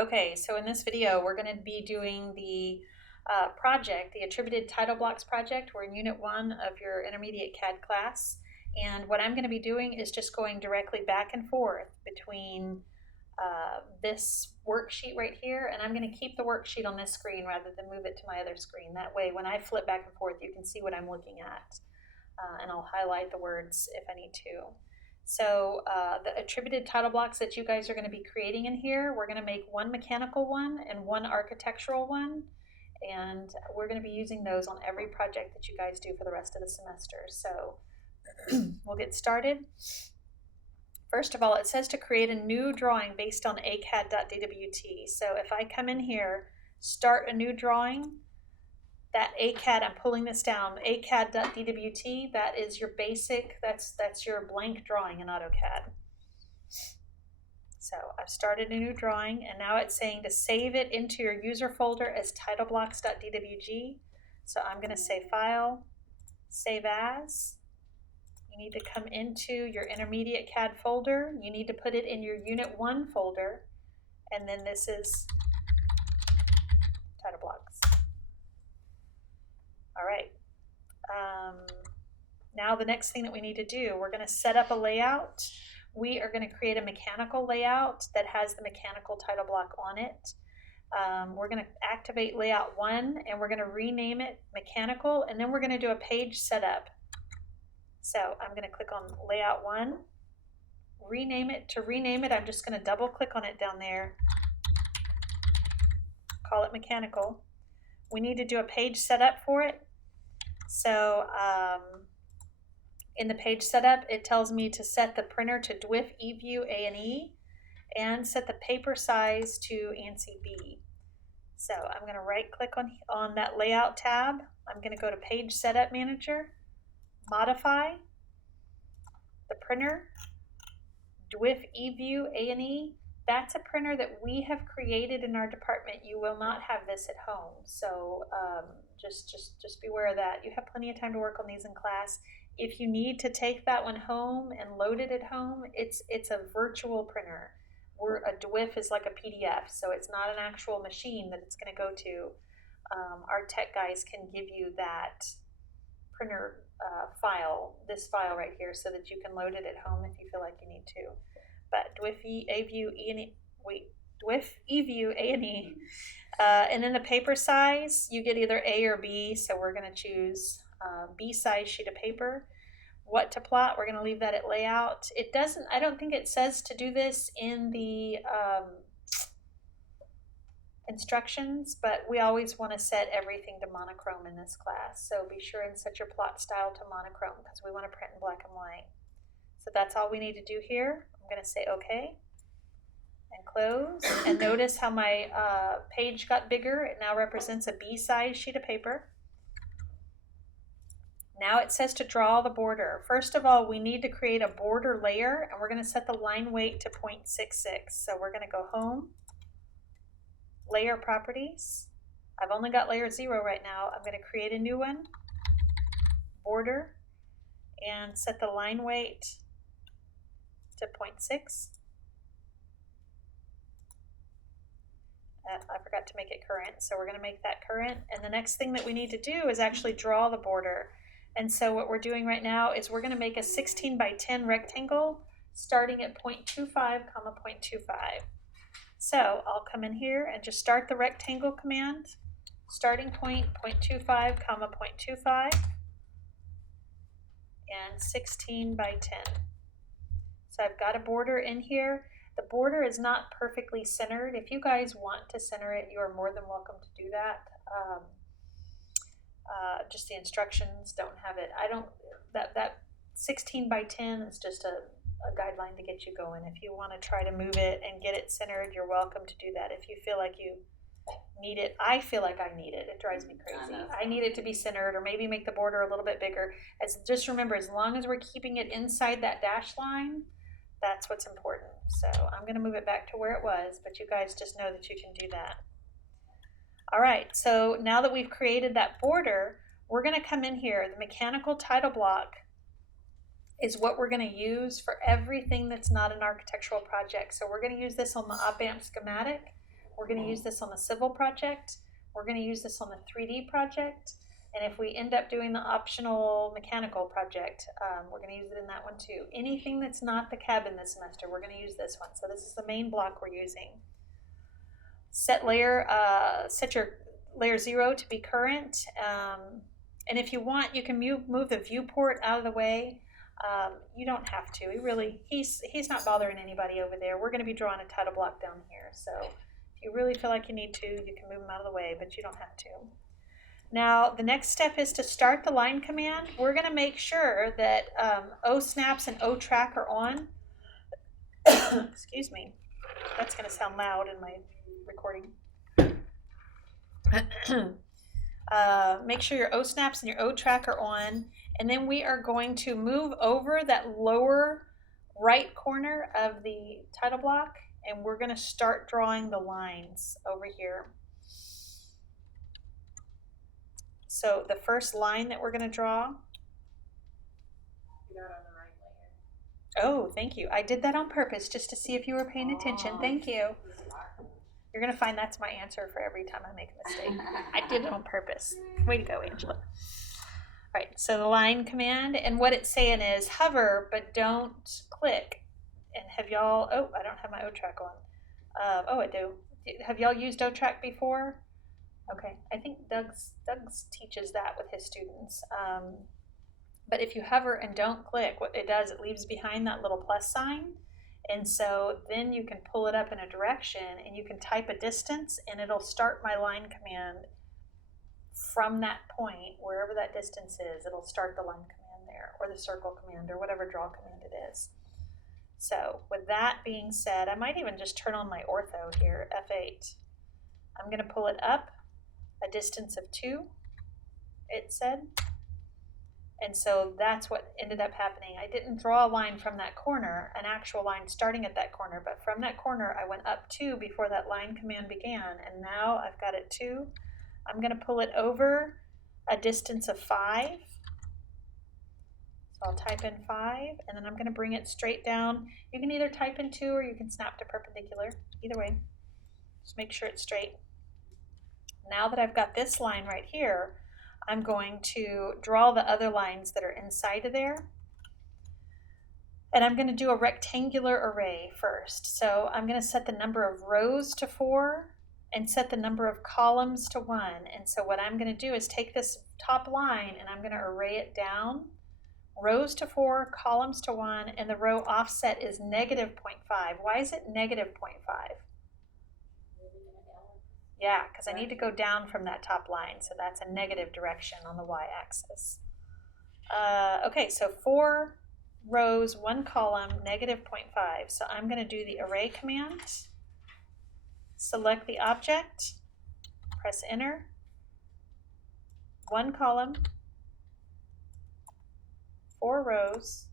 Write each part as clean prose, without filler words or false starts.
Okay, so in this video, we're going to be doing the project, the Attributed Title Blocks project. We're in Unit 1 of your Intermediate CAD class. And what I'm going to be doing is just going directly back and forth between this worksheet right here, and I'm going to keep the worksheet on this screen rather than move it to my other screen. That way, when I flip back and forth, you can see what I'm looking at, and I'll highlight the words if I need to. So the attributed title blocks that you guys are going to be creating in here, we're going to make one mechanical one and one architectural one. And we're going to be using those on every project that you guys do for the rest of the semester. So we'll get started. First of all, it says to create a new drawing based on acad.dwt. So if I come in here, start a new drawing, that ACAD, I'm pulling this down, acad.dwt, that is your basic, that's your blank drawing in AutoCAD. So I've started a new drawing, and now it's saying to save it into your user folder as titleblocks.dwg. So I'm going to say File, Save As. You need to come into your Intermediate CAD folder. You need to put it in your Unit 1 folder, and then this is title blocks. All right. Now the next thing that we need to do, we're going to set up a layout. We are going to create a mechanical layout that has the mechanical title block on it. We're going to activate layout 1, and we're going to rename it mechanical, and then we're going to do a page setup. So I'm going to click on layout 1, rename it. To rename it, I'm just going to double click on it down there, call it mechanical. We need to do a page setup for it. So in the page setup, it tells me to set the printer to DWF eView A&E and set the paper size to ANSI B. So I'm going to right click on that layout tab. I'm going to go to Page Setup Manager, Modify, the printer, DWF eView A&E. That's a printer that we have created in our department. You will not have this at home. So just beware of that. You have plenty of time to work on these in class. If you need to take that one home and load it at home, it's a virtual printer. A DWF is like a PDF, so it's not an actual machine that it's going to go to. Our tech guys can give you that printer file, this file right here, so that you can load it at home if you feel like you need to. But DWF eView A&E, and then the paper size, you get either A or B, so we're going to choose B size sheet of paper. What to plot, we're going to leave that at layout. It doesn't, I don't think it says to do this in the instructions, but we always want to set everything to monochrome in this class. So be sure and set your plot style to monochrome because we want to print in black and white. So that's all we need to do here. I'm going to say OK and close. And notice how my page got bigger. It now represents a B size sheet of paper. Now it says to draw the border. First of all, we need to create a border layer, and we're going to set the line weight to 0.66. So we're going to go Home, Layer Properties. I've only got layer 0 right now. I'm going to create a new one, Border, and set the line weight to 0.6. I forgot to make it current, so we're going to make that current. And the next thing that we need to do is actually draw the border. And so what we're doing right now is we're going to make a 16 by 10 rectangle starting at 0.25, 0.25. So I'll come in here and just start the rectangle command, starting point 0.25, 0.25, and 16 by 10. So I've got a border in here. The border is not perfectly centered. If you guys want to center it, you are more than welcome to do that. Just the instructions don't have it. That 16 by 10 is just a guideline to get you going. If you want to try to move it and get it centered, you're welcome to do that. If you feel like you need it, I feel like I need it. It drives me crazy. I need it to be centered, or maybe make the border a little bit bigger. Just remember, as long as we're keeping it inside that dash line, that's what's important. So I'm going to move it back to where it was, but you guys just know that you can do that. All right, so now that we've created that border, we're going to come in here. The mechanical title block is what we're going to use for everything that's not an architectural project. So we're going to use this on the op amp schematic. We're going to use this on the civil project. We're going to use this on the 3D project. And if we end up doing the optional mechanical project, we're going to use it in that one too. Anything that's not the cabin this semester, we're going to use this one. So this is the main block we're using. Set your layer 0 to be current. And if you want, you can move the viewport out of the way. You don't have to. He's not bothering anybody over there. We're going to be drawing a title block down here. So if you really feel like you need to, you can move him out of the way, but you don't have to. Now, the next step is to start the line command. We're going to make sure that O-snaps and O-track are on. Excuse me. That's going to sound loud in my recording. Make sure your O-snaps and your O-track are on. And then we are going to move over that lower right corner of the title block. And we're going to start drawing the lines over here. So the first line that we're going to draw. You're not on the right layer. Oh, thank you. I did that on purpose just to see if you were paying attention. Thank you. You're going to find that's my answer for every time I make a mistake. I did it on purpose. Way to go, Angela. All right, so the line command, and what it's saying is hover, but don't click. And have y'all, oh, I don't have my O-track on. Oh, I do. Have y'all used O-track before? Okay, I think Doug's teaches that with his students. But if you hover and don't click, what it does, it leaves behind that little plus sign. And so then you can pull it up in a direction and you can type a distance and it'll start my line command from that point, wherever that distance is, it'll start the line command there, or the circle command, or whatever draw command it is. So with that being said, I might even just turn on my ortho here, F8. I'm going to pull it up a distance of 2, it said. And so that's what ended up happening. I didn't draw a line from that corner, an actual line starting at that corner, but from that corner I went up 2 before that line command began, and now I've got it 2. I'm going to pull it over a distance of 5. So I'll type in 5, and then I'm going to bring it straight down. You can either type in 2 or you can snap to perpendicular. Either way, just make sure it's straight. Now that I've got this line right here, I'm going to draw the other lines that are inside of there. And I'm going to do a rectangular array first. So I'm going to set the number of rows to 4 and set the number of columns to 1. And so what I'm going to do is take this top line and I'm going to array it down. Rows to 4, columns to 1, and the row offset is -0.5. Why is it -0.5? Yeah, because I need to go down from that top line, so that's a negative direction on the y-axis. Okay, so 4 rows, 1 column, -0.5. So I'm going to do the array command, select the object, press enter, 1 column, 4 rows,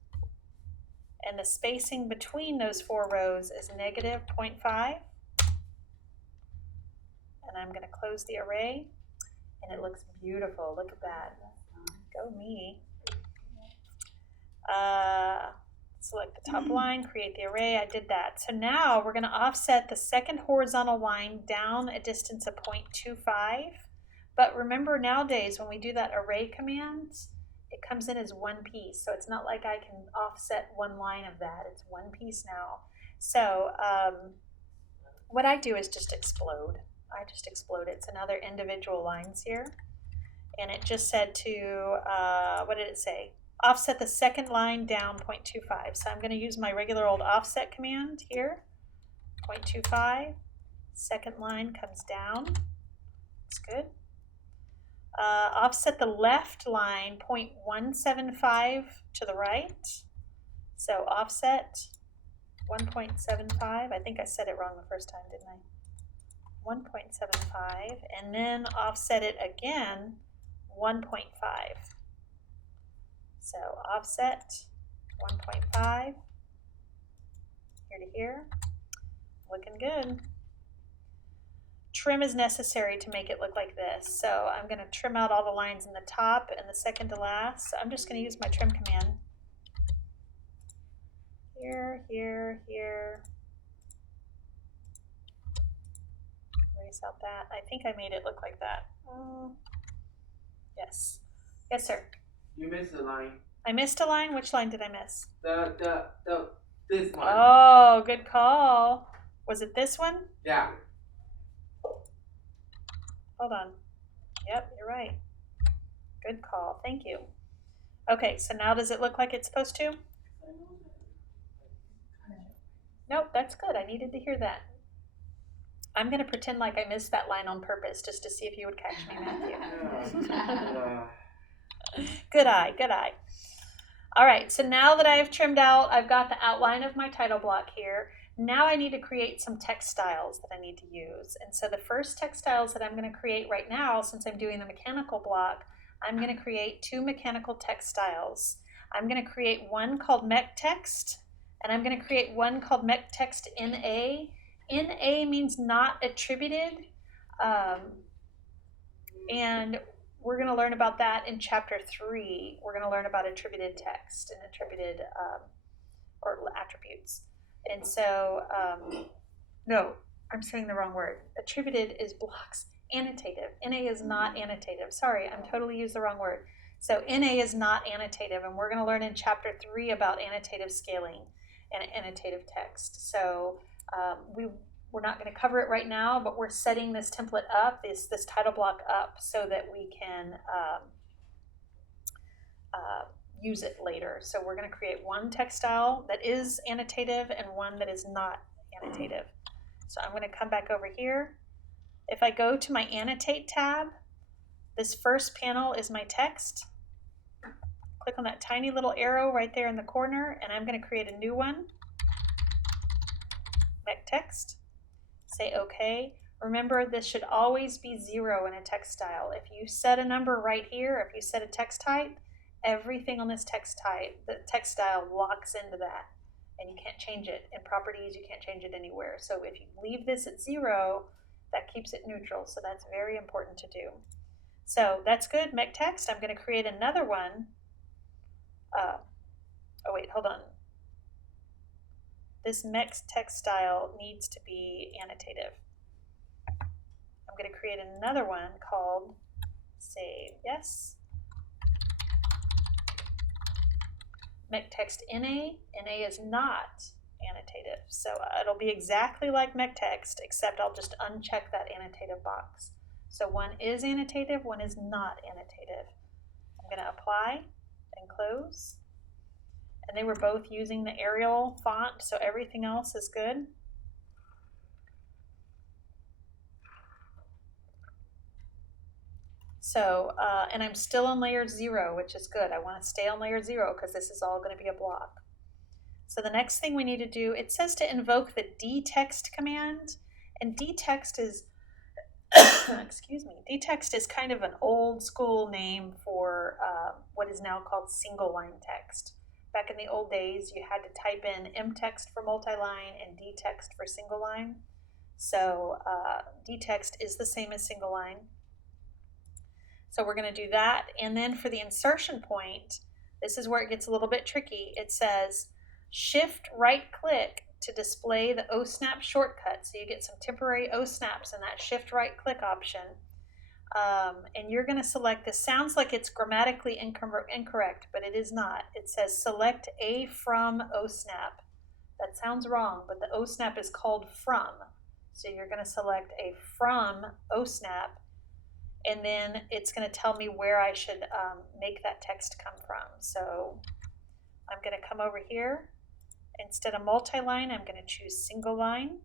and the spacing between those 4 rows is -0.5. And I'm going to close the array, and it looks beautiful. Look at that. Go me. Select the top line, create the array. I did that. So now we're going to offset the second horizontal line down a distance of 0.25. But remember, nowadays when we do that array command, it comes in as one piece. So it's not like I can offset one line of that. It's one piece now. So what I do is just explode. I just explode. It's another individual lines here. And it just said to, what did it say? Offset the second line down 0.25. So I'm going to use my regular old offset command here. 0.25. Second line comes down. That's good. Offset the left line 0.175 to the right. So offset 1.75. I think I said it wrong the first time, didn't I? 1.75, and then offset it again 1.5. So offset 1.5 here to here. Looking good. Trim is necessary to make it look like this. So I'm going to trim out all the lines in the top and the second to last. So I'm just going to use my trim command. Here, here, here. erase out that. I think I made it look like that. Yes. Yes, sir. You missed a line. I missed a line? Which line did I miss? This one. Oh, good call. Was it this one? Yeah. Hold on. Yep, you're right. Good call. Thank you. Okay, so now does it look like it's supposed to? Nope, that's good. I needed to hear that. I'm going to pretend like I missed that line on purpose just to see if you would catch me, Matthew. Good eye, good eye. All right, so now that I've trimmed out, I've got the outline of my title block here. Now I need to create some text styles that I need to use. And so the first text styles that I'm going to create right now, since I'm doing the mechanical block, I'm going to create 2 mechanical text styles. I'm going to create one called mech text, and I'm going to create one called mech text NA. NA means not attributed, and we're going to learn about that in chapter 3. We're going to learn about attributed text and attributed or attributes. And so, no, I'm saying the wrong word. Attributed is blocks. Annotative. NA is not annotative. Sorry, I'm totally used the wrong word. So NA is not annotative, and we're going to learn in chapter 3 about annotative scaling and annotative text. So we're not going to cover it right now, but we're setting this template up, this title block up, so that we can use it later. So we're going to create one text style that is annotative and one that is not annotative. So I'm going to come back over here. If I go to my Annotate tab, this first panel is my text. Click on that tiny little arrow right there in the corner, and I'm going to create a new one. Mech text. Say OK. Remember, this should always be 0 in a text style. If you set a number right here, if you set a text type, everything on this text type, the text style locks into that, and you can't change it. In properties, you can't change it anywhere. So if you leave this at 0, that keeps it neutral. So that's very important to do. So that's good. Mech text. I'm going to create another one. Oh wait, hold on. This mech text style needs to be annotative. I'm going to create another one called save. Yes. Mech text NA. NA is not annotative. So it'll be exactly like mech text, except I'll just uncheck that annotative box. So one is annotative, one is not annotative. I'm going to apply and close. And they were both using the Arial font, so everything else is good. So, and I'm still on layer 0, which is good. I want to stay on layer 0 because this is all going to be a block. So the next thing we need to do, it says to invoke the dtext command, and dtext is, excuse me, dtext is kind of an old school name for what is now called single line text. Back in the old days, you had to type in mtext for multi-line and dtext for single line. So dtext is the same as single line. So we're going to do that. And then for the insertion point, this is where it gets a little bit tricky. It says shift right click to display the OSNAP shortcut. So you get some temporary OSNAPs in that shift right click option. And you're going to select, this sounds like it's grammatically incorrect, but it is not. It says select a from OSNAP. That sounds wrong, but the OSNAP is called from. So you're going to select a from OSNAP, and then it's going to tell me where I should make that text come from. So I'm going to come over here. Instead of multi-line, I'm going to choose single line.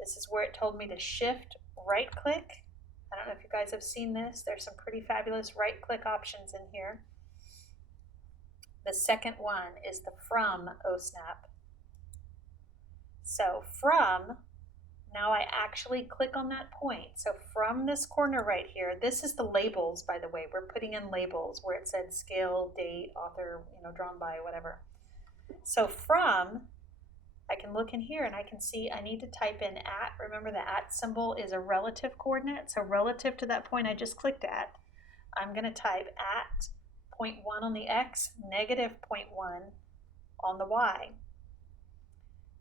This is where it told me to shift right click. I don't know if you guys have seen this. There's some pretty fabulous right click options in here. The second one is the from OSNAP. So from, now I actually click on that point. So from this corner right here, this is the labels, by the way. We're putting in labels where it said scale, date, author, drawn by, whatever. So from, I can look in here and I can see I need to type in at. Remember, the at symbol is a relative coordinate. So relative to that point I just clicked at, I'm going to type at 0.1 on the x, negative 0.1 on the y.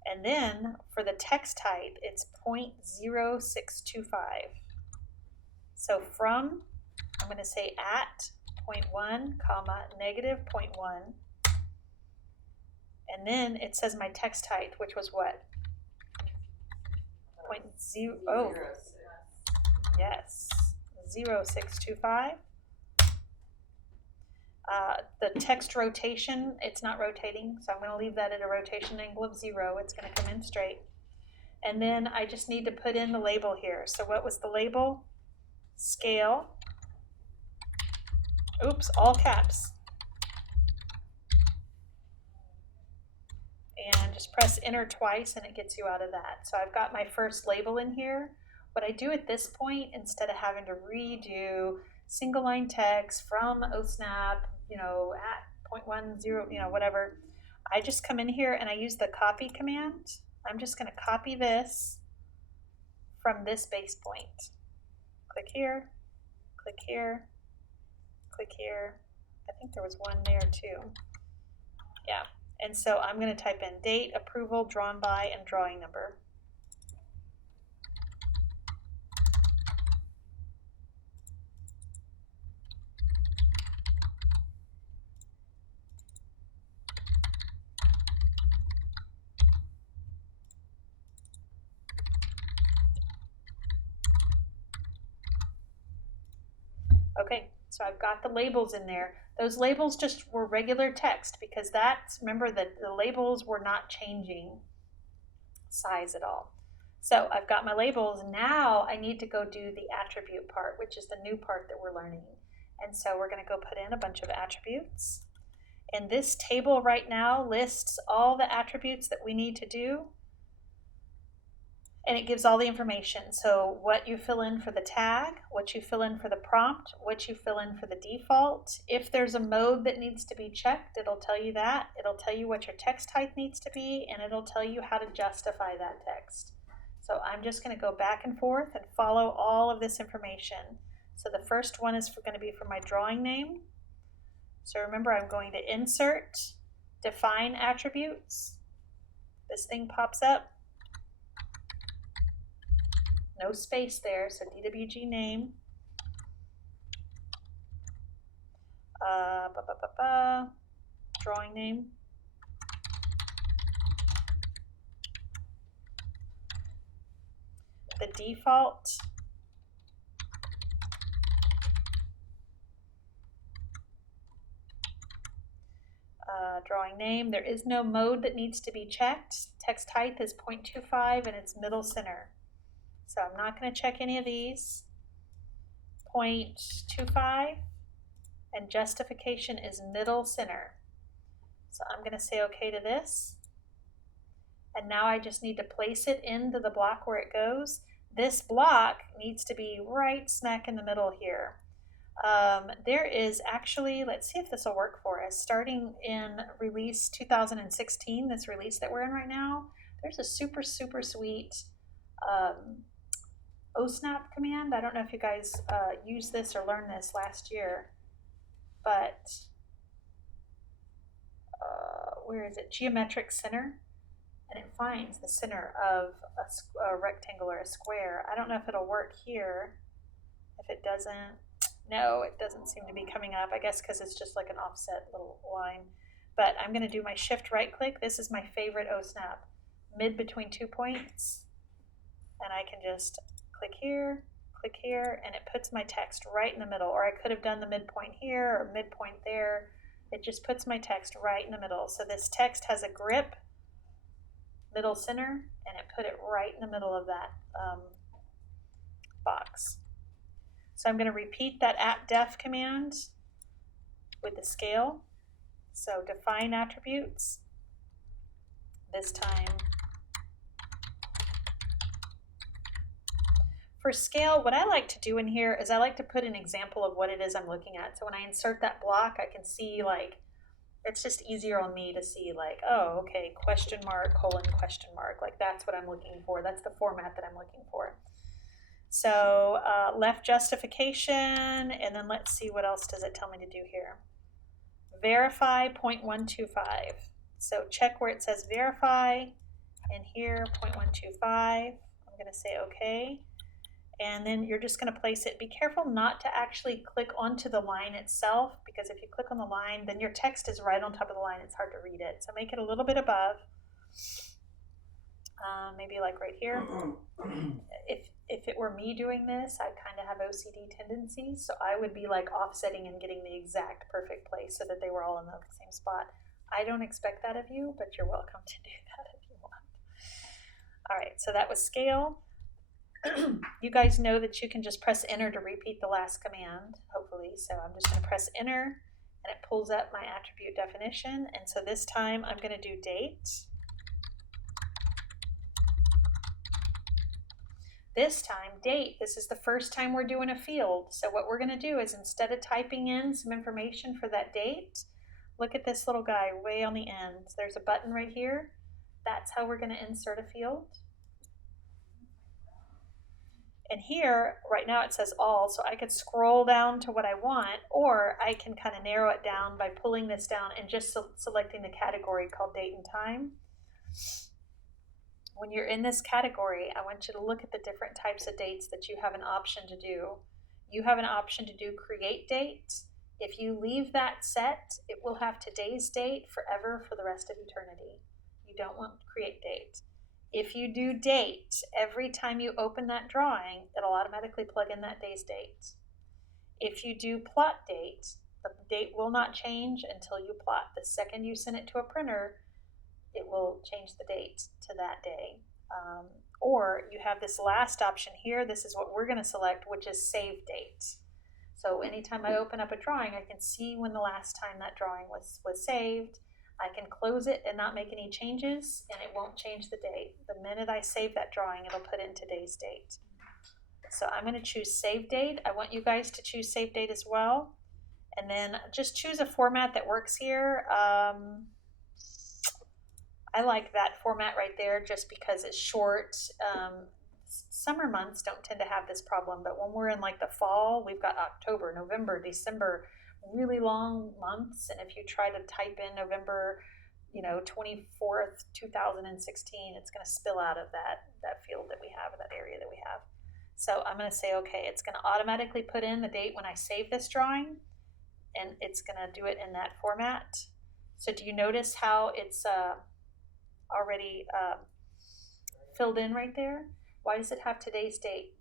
And then for the text type, it's 0.0625. So from, I'm going to say at 0.1, comma, negative 0.1. And then it says my text height, which was what? 0.0, oh, yes, 0.625. The text rotation, it's not rotating, so I'm going to leave that at a rotation angle of 0. It's going to come in straight. And then I just need to put in the label here. So what was the label? Scale. Oops, all caps. And just press enter twice and it gets you out of that. So I've got my first label in here. What I do at this point, instead of having to redo single line text from OSNAP, at 0.10, whatever, I just come in here and I use the copy command. I'm just going to copy this from this base point. Click here, click here, click here. I think there was one there too. Yeah. And so I'm going to type in date, approval, drawn by, and drawing number. Okay, so I've got the labels in there. Those labels just were regular text because remember that the labels were not changing size at all. So I've got my labels. Now I need to go do the attribute part, which is the new part that we're learning. And so we're going to go put in a bunch of attributes. And this table right now lists all the attributes that we need to do. And it gives all the information. So what you fill in for the tag, what you fill in for the prompt, what you fill in for the default. If there's a mode that needs to be checked, it'll tell you that. It'll tell you what your text type needs to be, and it'll tell you how to justify that text. So I'm just going to go back and forth and follow all of this information. So the first one is going to be for my drawing name. So remember, I'm going to insert, define attributes. This thing pops up. No space there, so DWG name. Drawing name. The default. Drawing name. There is no mode that needs to be checked. Text height is 0.25 and it's middle center. So I'm not going to check any of these. 0.25 and justification is middle center. So I'm going to say okay to this. And now I just need to place it into the block where it goes. This block needs to be right smack in the middle here. There is actually, let's see if this will work for us. Starting in release 2016, this release that we're in right now, there's a super, super sweet OSNAP command. I don't know if you guys used this or learned this last year, but where is it? Geometric center, and it finds the center of a rectangle or a square. I don't know if it'll work here. If it doesn't, no, it doesn't seem to be coming up. I guess because it's just like an offset little line. But I'm going to do my shift right click. This is my favorite OSNAP, mid between 2 points, and I can just click here, and it puts my text right in the middle. Or I could have done the midpoint here or midpoint there. It just puts my text right in the middle. So this text has a grip, middle center, and it put it right in the middle of that box. So I'm going to repeat that @def command with the scale. So define attributes. This time, for scale, what I like to do in here is I like to put an example of what it is I'm looking at. So when I insert that block, I can see, like, it's just easier on me to see, like, oh, okay, question mark, colon, question mark. Like, that's what I'm looking for. That's the format that I'm looking for. So left justification, and then let's see what else does it tell me to do here. Verify 0.125. So check where it says verify, and here 0.125. I'm going to say okay. And then you're just going to place it. Be careful not to actually click onto the line itself, because if you click on the line, then your text is right on top of the line. It's hard to read it. So make it a little bit above, maybe like right here. If it were me doing this, I kind of have OCD tendencies, so I would be like offsetting and getting the exact perfect place so that they were all in the same spot. I don't expect that of you, but you're welcome to do that if you want. All right, so that was scale. You guys know that you can just press enter to repeat the last command, hopefully. So I'm just going to press enter, and it pulls up my attribute definition. And so this time I'm going to do date. This time, date. This is the first time we're doing a field. So what we're going to do is, instead of typing in some information for that date, look at this little guy way on the end. There's a button right here. That's how we're going to insert a field. And here, right now it says all, so I could scroll down to what I want, or I can kind of narrow it down by pulling this down and just selecting the category called date and time. When you're in this category, I want you to look at the different types of dates that you have an option to do. You have an option to do create date. If you leave that set, it will have today's date forever for the rest of eternity. You don't want create date. If you do date, every time you open that drawing, it'll automatically plug in that day's date. If you do plot date, the date will not change until you plot. The second you send it to a printer, it will change the date to that day. Or you have this last option here. This is what we're going to select, which is save date. So anytime I open up a drawing, I can see when the last time that drawing was saved. I can close it and not make any changes, and it won't change the date. The minute I save that drawing, it'll put in today's date. So I'm going to choose save date. I want you guys to choose save date as well. And then just choose a format that works here. I like that format right there just because it's short. Summer months don't tend to have this problem, but when we're in like the fall, we've got October, November, December, really long months. And if you try to type in November, 24th, 2016, it's going to spill out of that field that we have, that area that we have. So I'm going to say, okay, it's going to automatically put in the date when I save this drawing, and it's going to do it in that format. So do you notice how it's already filled in right there? Why does it have today's date?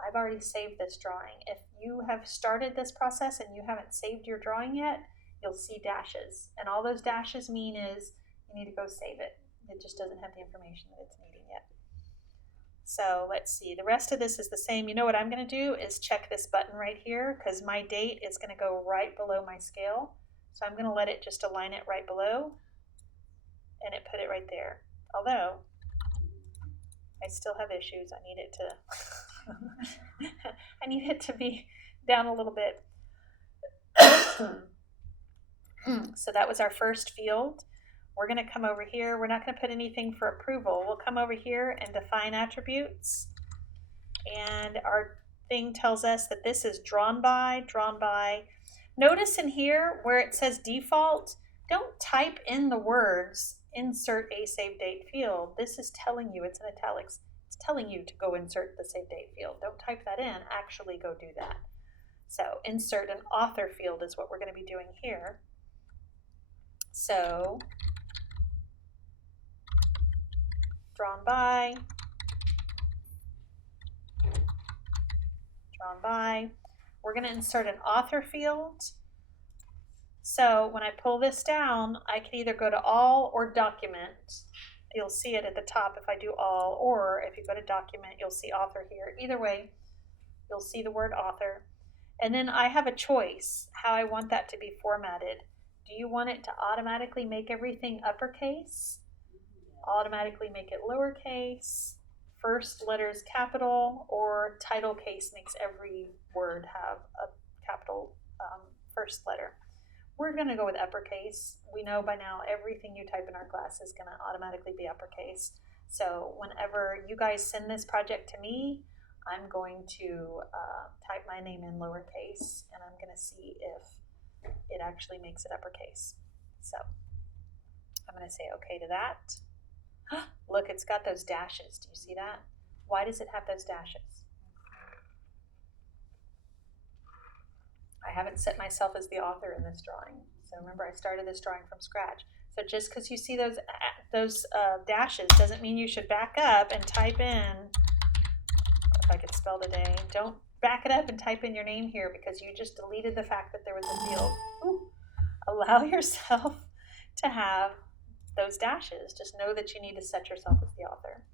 I've already saved this drawing. If you have started this process and you haven't saved your drawing yet, you'll see dashes. And all those dashes mean is you need to go save it. It just doesn't have the information that it's needing yet. So let's see. The rest of this is the same. You know what I'm going to do is check this button right here, because my date is going to go right below my scale. So I'm going to let it just align it right below, and it put it right there. Although I still have issues. I need it to I need it to be down a little bit. So that was our first field. We're going to come over here. We're not going to put anything for approval. We'll come over here and define attributes. And our thing tells us that this is drawn by. Notice in here where it says default, don't type in the words insert a save date field. This is telling you, it's in italics, it's telling you to go insert the save date field. Don't type that in, actually go do that. So insert an author field is what we're going to be doing here. So drawn by. We're going to insert an author field. So when I pull this down, I can either go to all or document. You'll see it at the top if I do all, or if you go to document, you'll see author here. Either way, you'll see the word author. And then I have a choice how I want that to be formatted. Do you want it to automatically make everything uppercase? Automatically make it lowercase? First letters capital? Or title case makes every word have a capital first letter? We're going to go with uppercase. We know by now everything you type in our class is going to automatically be uppercase. So whenever you guys send this project to me, I'm going to type my name in lowercase, and I'm going to see if it actually makes it uppercase. So, I'm going to say okay to that. Look, it's got those dashes. Do you see that? Why does it have those dashes? I haven't set myself as the author in this drawing. So remember, I started this drawing from scratch. So just because you see those dashes doesn't mean you should back up and type in, if I could spell today, don't back it up and type in your name here because you just deleted the fact that there was a field. Ooh. Allow yourself to have those dashes. Just know that you need to set yourself as the author.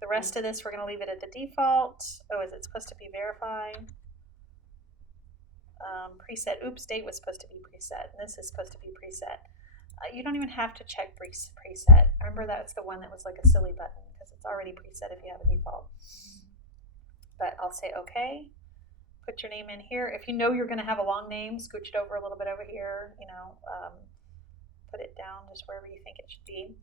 The rest of this, we're going to leave it at the default. Oh, is it supposed to be verified? Preset. Oops, date was supposed to be preset. And this is supposed to be preset. You don't even have to check preset. Remember, that's the one that was like a silly button because it's already preset if you have a default. But I'll say okay. Put your name in here. If you know you're going to have a long name, scooch it over a little bit over here. You know, put it down just wherever you think it should be.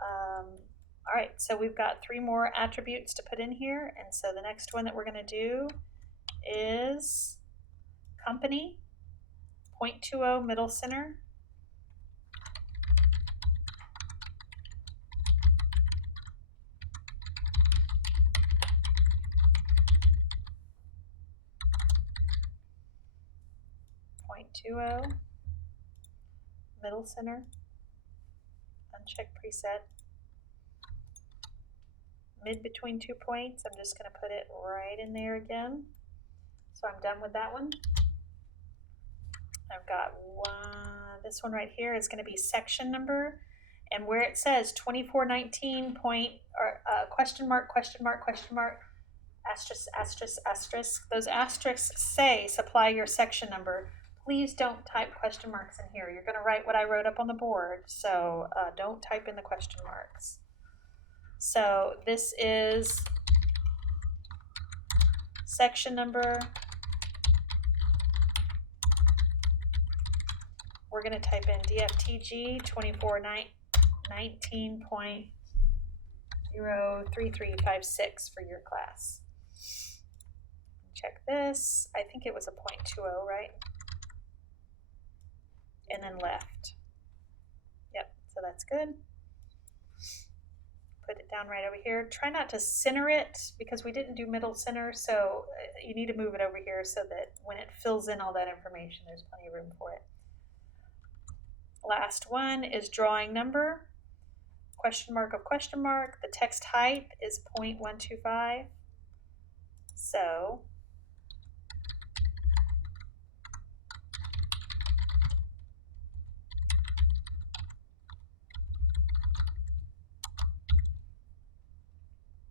All right, so we've got 3 more attributes to put in here, and so the next one that we're going to do is company, 0.20 middle center. Middle center, uncheck preset, mid between 2 points, I'm just going to put it right in there again. So I'm done with that one. I've got this one right here is going to be section number, and where it says 2419 point or question mark, asterisk, asterisk, asterisk, those asterisks say supply your section number. Please don't type question marks in here. You're going to write what I wrote up on the board, so don't type in the question marks. So this is section number. We're going to type in DFTG 2419.03356 for your class. Check this. I think it was a 0.20, right? And then left. Yep, so that's good. Put it down right over here. Try not to center it because we didn't do middle center, so you need to move it over here so that when it fills in all that information, there's plenty of room for it. Last one is drawing number, question mark of question mark. The text height is 0.125. So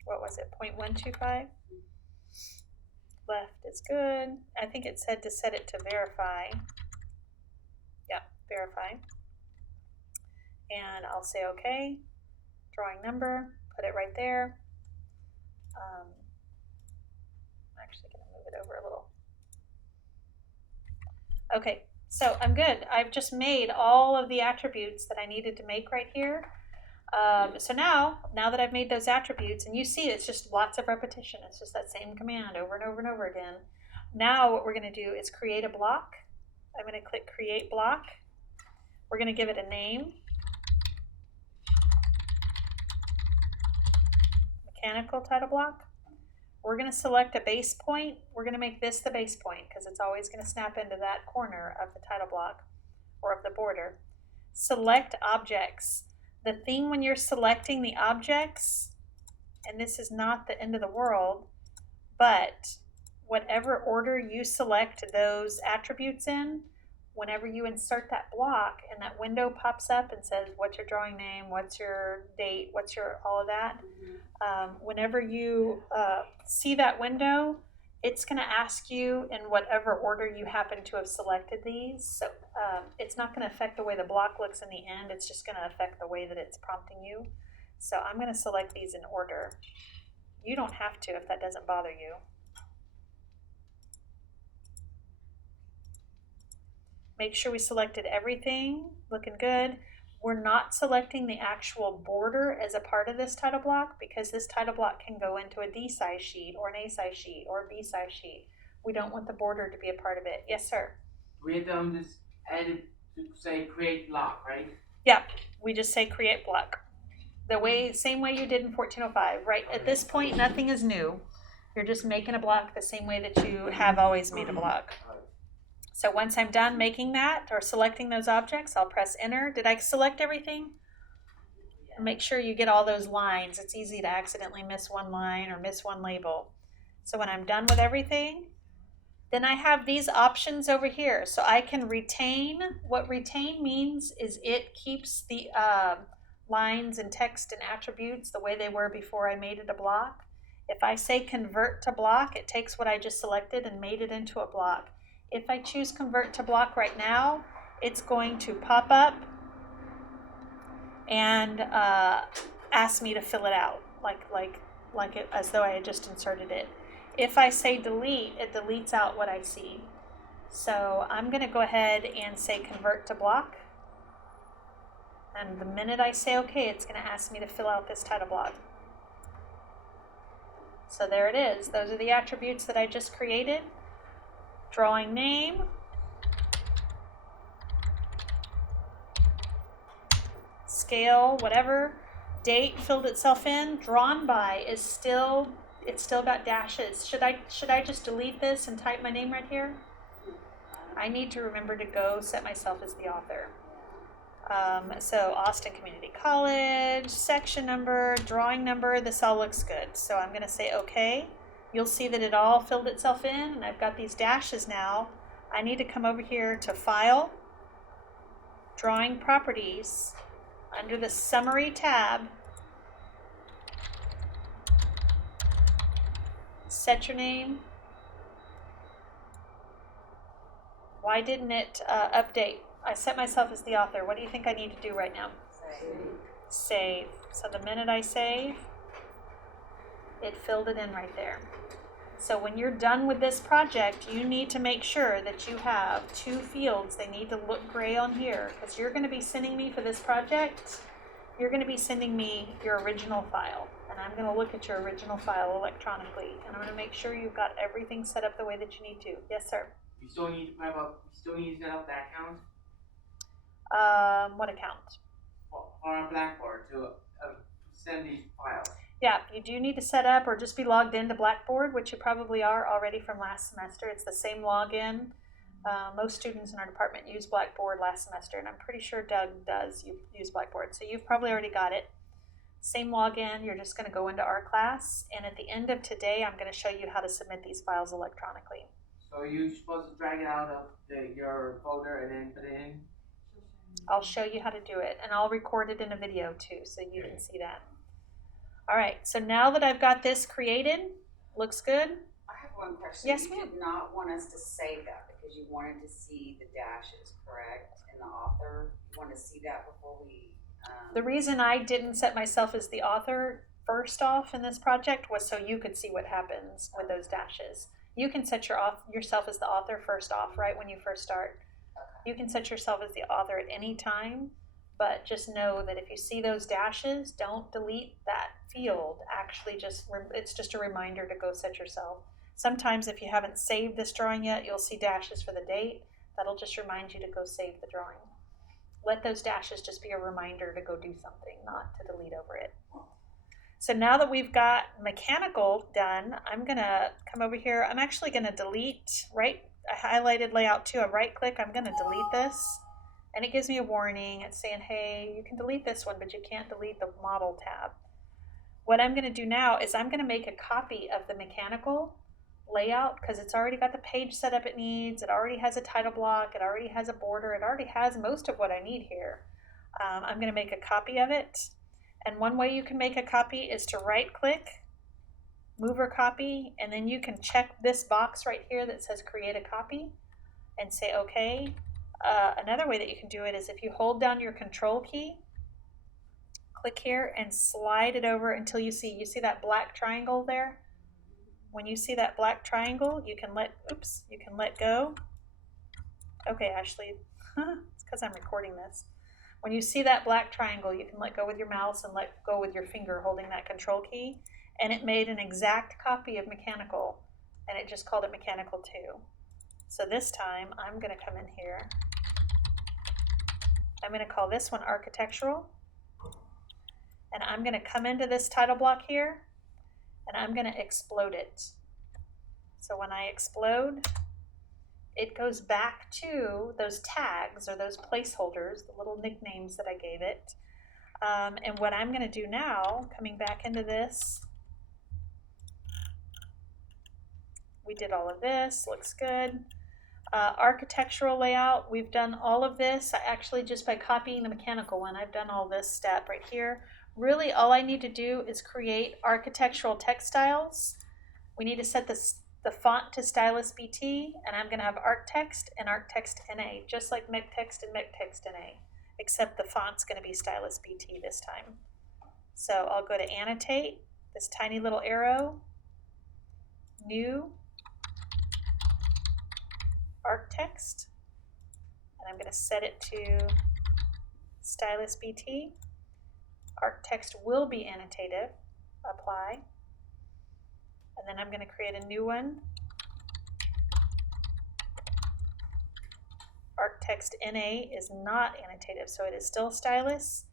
what was it, 0.125? Left is good. I think it said to set it to verify. Yeah, verify. And I'll say okay. Drawing number, put it right there. I'm actually going to move it over a little. Okay, so I'm good. I've just made all of the attributes that I needed to make right here. So now that I've made those attributes, and you see it's just lots of repetition. It's just that same command over and over and over again. Now what we're going to do is create a block. I'm going to click create block. We're going to give it a name. Mechanical title block. We're going to select a base point. We're going to make this the base point because it's always going to snap into that corner of the title block or of the border. Select objects. The thing when you're selecting the objects, and this is not the end of the world, but whatever order you select those attributes in, whenever you insert that block and that window pops up and says, what's your drawing name, what's your date, what's your all of that, whenever you see that window, it's going to ask you in whatever order you happen to have selected these. So it's not going to affect the way the block looks in the end. It's just going to affect the way that it's prompting you. So I'm going to select these in order. You don't have to if that doesn't bother you. Make sure we selected everything, looking good. We're not selecting the actual border as a part of this title block because this title block can go into a D size sheet or an A size sheet or a B size sheet. We don't want the border to be a part of it. Yes, sir? We just added to say create block, right? Yeah, we just say create block. Same way you did in 1405, right? At this point, nothing is new. You're just making a block the same way that you have always made a block. So once I'm done making that or selecting those objects, I'll press enter. Did I select everything? Make sure you get all those lines. It's easy to accidentally miss one line or miss one label. So when I'm done with everything, then I have these options over here. So I can retain. What retain means is it keeps the lines and text and attributes the way they were before I made it a block. If I say convert to block, it takes what I just selected and made it into a block. If I choose convert to block right now, it's going to pop up and ask me to fill it out like it as though I had just inserted it. If I say delete, it deletes out what I see. So I'm going to go ahead and say convert to block. And the minute I say okay, it's going to ask me to fill out this title block. So there it is. Those are the attributes that I just created. Drawing name. Scale, whatever. Date filled itself in. Drawn by is still, it's still got dashes. Should I just delete this and type my name right here? I need to remember to go set myself as the author. So Austin Community College, section number, drawing number, this all looks good. So I'm going to say okay. You'll see that it all filled itself in, and I've got these dashes now. I need to come over here to File, Drawing Properties, under the Summary tab, set your name. Why didn't it update? I set myself as the author. What do you think I need to do right now? Save. So the minute I save, it filled it in right there. So when you're done with this project, you need to make sure that you have two fields. They need to look gray on here because you're going to be sending me for this project, you're going to be sending me your original file. And I'm going to look at your original file electronically. And I'm going to make sure you've got everything set up the way that you need to. Yes, sir. You still need to set up that account What account? for our Blackboard to send these files. Yeah, you do need to set up or just be logged into Blackboard, which you probably are already from last semester. It's the same login. Most students in our department use Blackboard last semester, and I'm pretty sure Doug does use Blackboard. So you've probably already got it. Same login, you're just going to go into our class, and at the end of today, I'm going to show you how to submit these files electronically. So you're supposed to drag it out of your folder and then put it in? I'll show you how to do it, and I'll record it in a video too, so you can see that. All right, so now that I've got this created, looks good? I have one question. Yes, You ma'am. did not want us to save that because you wanted to see the dashes, correct? In the author, you want to see that before we. The reason I didn't set myself as the author first off in this project was so you could see what happens with those dashes. You can set yourself as the author first off, right, when you first start. You can set yourself as the author at any time, but just know that if you see those dashes, don't delete that field. Actually, it's just a reminder to go set yourself. Sometimes if you haven't saved this drawing yet, you'll see dashes for the date. That'll just remind you to go save the drawing. Let those dashes just be a reminder to go do something, not to delete over it. So now that we've got mechanical done, I'm gonna come over here. I'm actually gonna delete, right? I highlighted layout 2, I right click, I'm gonna delete this. And it gives me a warning. It's saying, hey, you can delete this one, but you can't delete the model tab. What I'm gonna do now is I'm gonna make a copy of the mechanical layout because it's already got the page set up it needs. It already has a title block. It already has a border. It already has most of what I need here. I'm gonna make a copy of it. And one way you can make a copy is to right click, move or copy, and then you can check this box right here that says create a copy and say okay. Another way that you can do it is if you hold down your control key, click here and slide it over until you see that black triangle there. When you see that black triangle, you can let go. Okay, Ashley, it's because I'm recording this. When you see that black triangle, you can let go with your mouse and let go with your finger holding that control key. And it made an exact copy of mechanical, and it just called it mechanical 2. So this time, I'm gonna come in here, I'm going to call this one architectural. And I'm going to come into this title block here, and I'm going to explode it. So when I explode, it goes back to those tags or those placeholders, the little nicknames that I gave it. And what I'm going to do now, coming back into this, we did all of this, looks good. Architectural layout, we've done all of this. I actually, just by copying the mechanical one, I've done all this step right here. Really, all I need to do is create architectural text styles. We need to set the font to Stylus BT, and I'm going to have ArcText and ArcText NA, just like MecText and MecText NA, except the font's going to be Stylus BT this time. So I'll go to Annotate, this tiny little arrow, New, ArcText, and I'm going to set it to Stylus BT. ArcText will be annotative, apply, and then I'm going to create a new one. ArcText NA is not annotative, so it is still Stylus,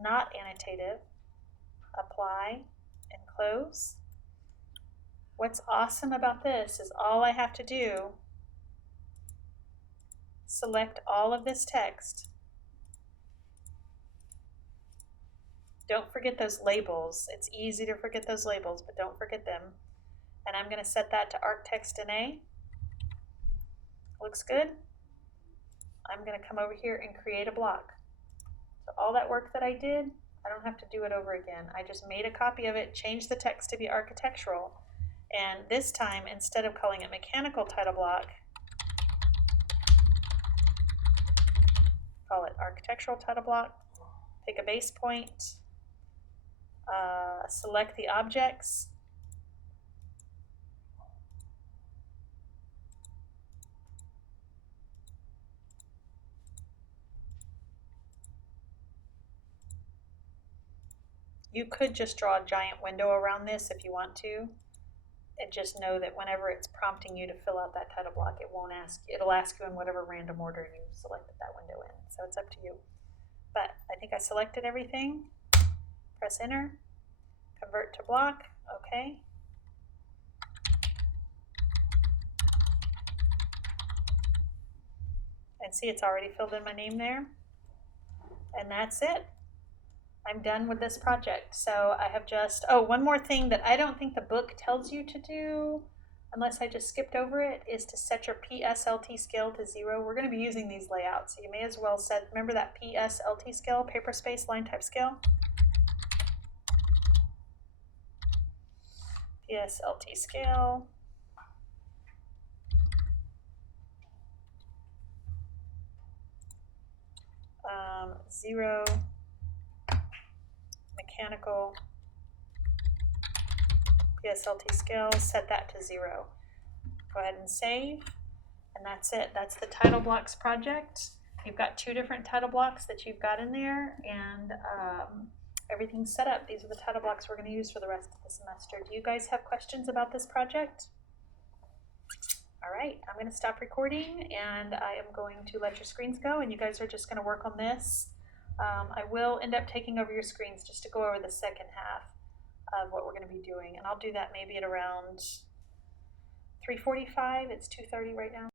not annotative, apply, and close. What's awesome about this is all I have to do, select all of this text. Don't forget those labels. It's easy to forget those labels, but don't forget them. And I'm going to set that to ArcText NA. Looks good. I'm going to come over here and create a block. So all that work that I did, I don't have to do it over again. I just made a copy of it, changed the text to be architectural, and this time, instead of calling it mechanical title block, call it architectural title block, pick a base point, select the objects, you could just draw a giant window around this if you want to, and just know that whenever it's prompting you to fill out that title block, it'll ask you in whatever random order you selected that window in. So it's up to you. But I think I selected everything. Press enter, convert to block, okay. And see, it's already filled in my name there. And that's it. I'm done with this project. So I have just, one more thing that I don't think the book tells you to do, unless I just skipped over it, is to set your PSLT scale to 0. We're going to be using these layouts, so you may as well set, remember that PSLT scale, paper space line type scale? PSLT scale. Zero. Mechanical, PSLT scale, set that to 0. Go ahead and save, and that's it. That's the title blocks project. You've got 2 different title blocks that you've got in there, and everything's set up. These are the title blocks we're going to use for the rest of the semester. Do you guys have questions about this project? All right, I'm going to stop recording, and I am going to let your screens go, and you guys are just going to work on this. I will end up taking over your screens just to go over the second half of what we're going to be doing, and I'll do that maybe at around 3:45. It's 2:30 right now.